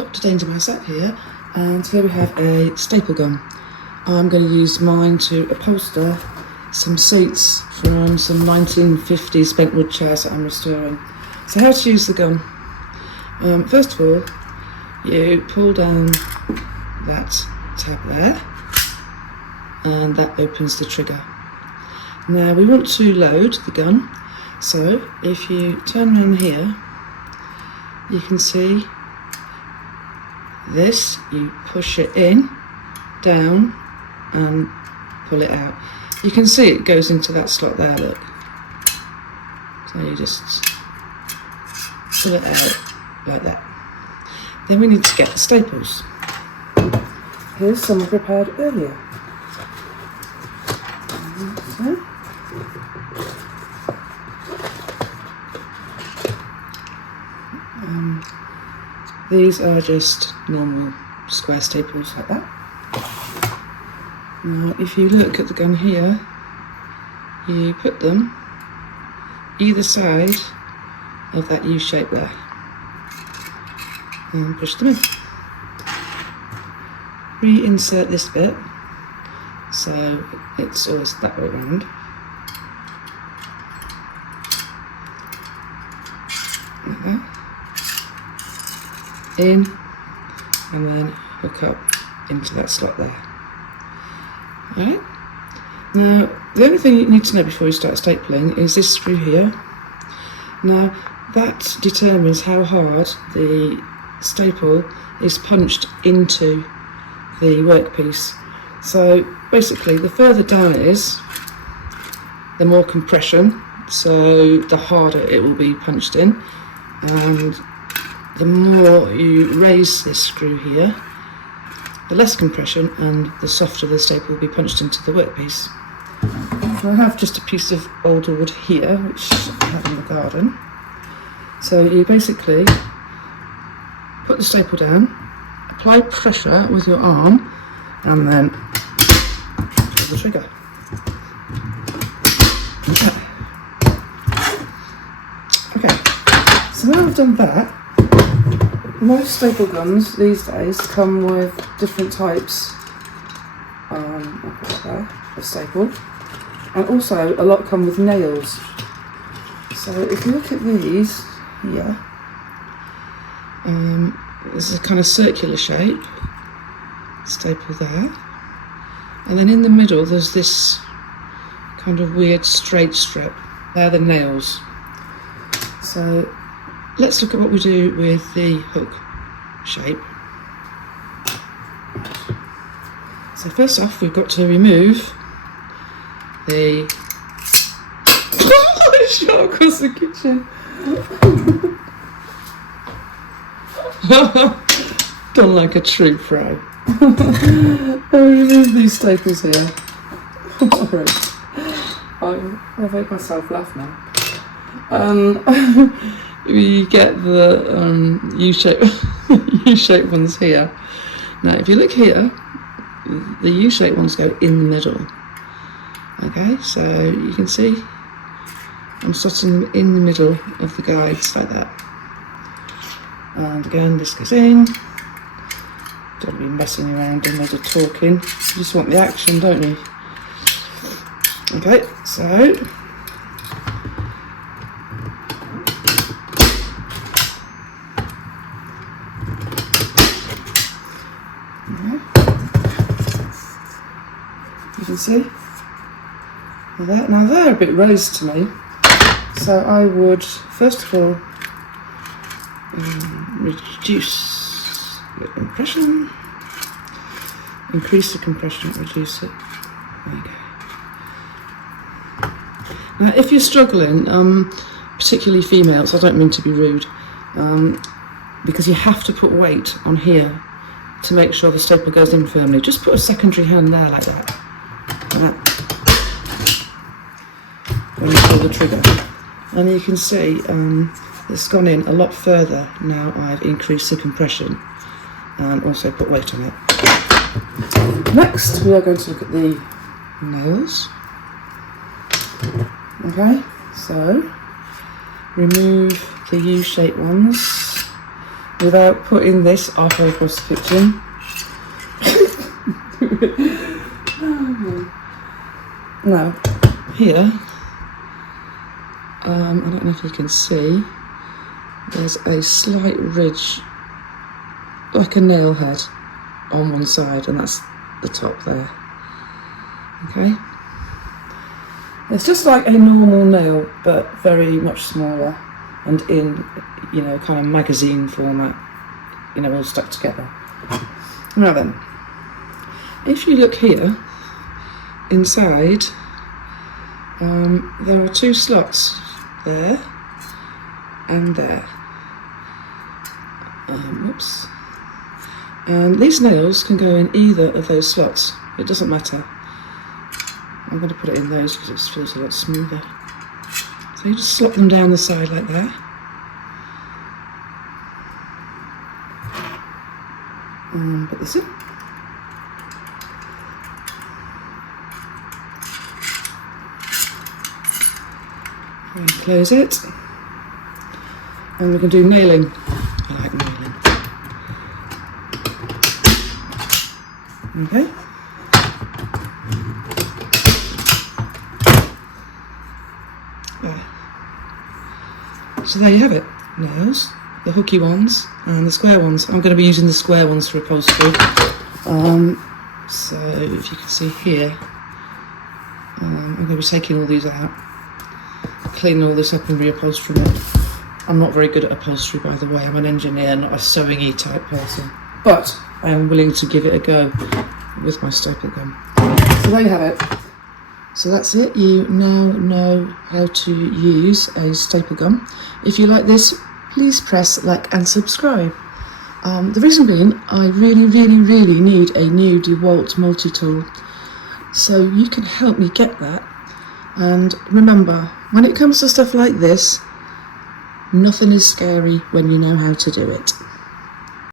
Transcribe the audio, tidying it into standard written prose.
Dr. Danger Mouse out here, and here we have a staple gun. I'm going to use mine to upholster some seats from some 1950s bent wood chairs that I'm restoring. So how to use the gun? First of all, you pull down that tab there, and that opens the trigger. Now we want to load the gun, so if you turn around here, you can see this, you push it in, down, and pull it out. You can see it goes into that slot there, look. So you just pull it out like that. Then we need to get the staples. Here's some I prepared earlier. So. These are just normal square staples like that. Now if you look at the gun here, you put them either side of that U shape there and push them in. Reinsert this bit so it's always that way around. Like that. In, and then hook up into that slot there. Alright, now the only thing you need to know before you start stapling is this screw here. Now that determines how hard the staple is punched into the workpiece. So basically the further down it is, the more compression, so the harder it will be punched in, and the more you raise this screw here, the less compression and the softer the staple will be punched into the workpiece. I have just a piece of older wood here, which I have in the garden. So you basically put the staple down, apply pressure with your arm, and then pull the trigger. Okay, so now I've done that, most staple guns these days come with different types of staple, and also a lot come with nails. So if you look at these here, there's a kind of circular shape staple there, and then in the middle there's this kind of weird straight strip. They're the nails. So let's look at what we do with the hook shape. So first off, we've got to remove the shot across the kitchen. Done like a true pro. I remove these staples here. Sorry, I've made myself laugh now. We get the U-shaped ones here. Now if you look here, the U-shaped ones go in the middle. Okay, so you can see I'm slotting them in the middle of the guides like that. And again, this goes in. Don't be messing around in there talking. You just want the action, don't you? Okay, so you can see that. Now they're a bit raised to me, so I would first of all reduce the compression, increase the compression, reduce it. There you go. Now if you're struggling, particularly females, I don't mean to be rude, because you have to put weight on here to make sure the staple goes in firmly. Just put a secondary hand there like that. Like that. When you pull the trigger. And you can see it's gone in a lot further now I've increased the compression and also put weight on it. Next we are going to look at the nails. Okay, so remove the U-shaped ones without putting this halfway across the kitchen. Now, here, I don't know if you can see, there's a slight ridge, like a nail head, on one side, and that's the top there. Okay? It's just like a normal nail, but very much smaller and in, you know, kind of magazine format, you know, all stuck together. Now then, if you look here, inside, there are two slots, there and there. Whoops. And these nails can go in either of those slots. It doesn't matter. I'm going to put it in those because it feels a lot smoother. So you just slot them down the side like that. And put this in. And close it. And we can do nailing. I like nailing. Okay. So there you have it. Nails, the hooky ones and the square ones. I'm going to be using the square ones for upholstery. So if you can see here, I'm going to be taking all these out, cleaning all this up and reupholstering it. I'm not very good at upholstery, by the way. I'm an engineer, not a sewing-y type person. But I am willing to give it a go with my staple gun. So there you have it. So that's it. You now know how to use a staple gun. If you like this, please press like and subscribe. The reason being, I really need a new DeWalt multi-tool. So you can help me get that. And remember, when it comes to stuff like this, nothing is scary when you know how to do it.